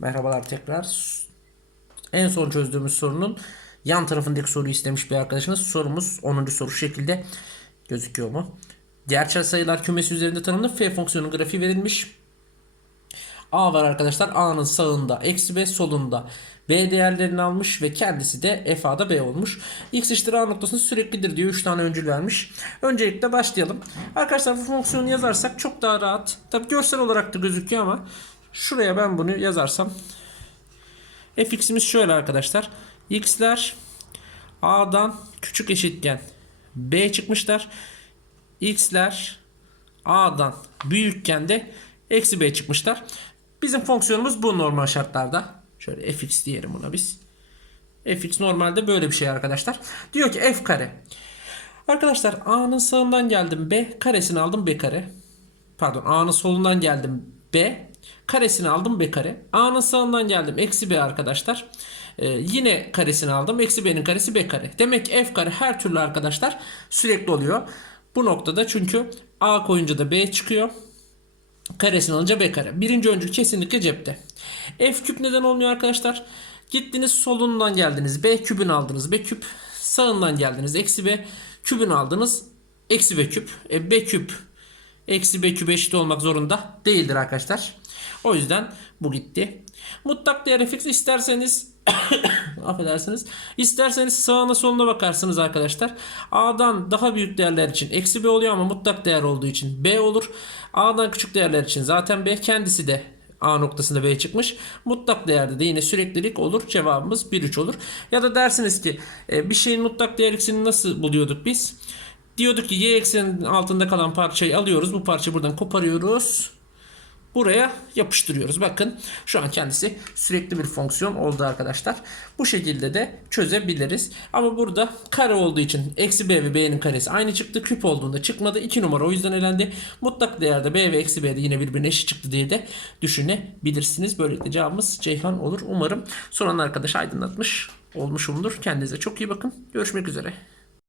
Merhabalar tekrar. En son çözdüğümüz sorunun yan tarafındaki soruyu istemiş bir arkadaşımız. Sorumuz 10. soru şekilde gözüküyor mu? Gerçel sayılar kümesi üzerinde tanımlı f fonksiyonun grafiği verilmiş. A var arkadaşlar. A'nın sağında eksi B solunda B değerlerini almış ve kendisi de f A'da B olmuş. X eşittir A noktasında süreklidir diyor. 3 tane öncül vermiş. Öncelikle başlayalım. Arkadaşlar bu fonksiyonu yazarsak çok daha rahat. Tabi görsel olarak da gözüküyor ama şuraya ben bunu yazarsam fx'imiz şöyle arkadaşlar. x'ler a'dan küçük eşitken b çıkmışlar. x'ler a'dan büyükken de eksi b çıkmışlar. Bizim fonksiyonumuz bu normal şartlarda. Şöyle fx diyelim buna biz. fx normalde böyle bir şey arkadaşlar. Diyor ki f kare. Arkadaşlar a'nın sağından geldim b karesini aldım b kare. Pardon a'nın solundan geldim b karesini aldım b kare. A'nın sağından geldim eksi b arkadaşlar. Ee, yine karesini aldım. Eksi b'nin karesi b kare. Demek ki f kare her türlü arkadaşlar sürekli oluyor. Bu noktada çünkü a koyunca da b çıkıyor. Karesini alınca b kare. Birinci öncül kesinlikle cepte. F küp neden olmuyor arkadaşlar? Gittiniz solundan geldiniz. B küpünü aldınız. B küp. Sağından geldiniz. Eksi b küpünü aldınız. Eksi b küp. E, b küp eksi b küp eşit olmak zorunda değildir arkadaşlar. O yüzden bu gitti. Mutlak değer fx isterseniz affedersiniz. İsterseniz sağına soluna bakarsınız arkadaşlar. A'dan daha büyük değerler için eksi b oluyor ama mutlak değer olduğu için b olur. A'dan küçük değerler için zaten b kendisi de A noktasında B çıkmış. Mutlak değerde de yine süreklilik olur. Cevabımız 1 3 olur. Ya da dersiniz ki e, bir şeyin mutlak değer x'ini nasıl buluyorduk biz? Diyorduk ki y eksenin altında kalan parçayı alıyoruz. Bu parçayı buradan koparıyoruz. Buraya yapıştırıyoruz. Bakın şu an kendisi sürekli bir fonksiyon oldu arkadaşlar. Bu şekilde de çözebiliriz. Ama burada kare olduğu için eksi b ve b'nin karesi aynı çıktı. Küp olduğunda çıkmadı. 2 numara o yüzden elendi. Mutlak değerde b ve eksi b de yine birbirine eşit çıktı diye de düşünebilirsiniz. Böylelikle cevabımız Ceyhan olur. Umarım soran arkadaş aydınlatmış olmuşumdur. Kendinize çok iyi bakın. Görüşmek üzere.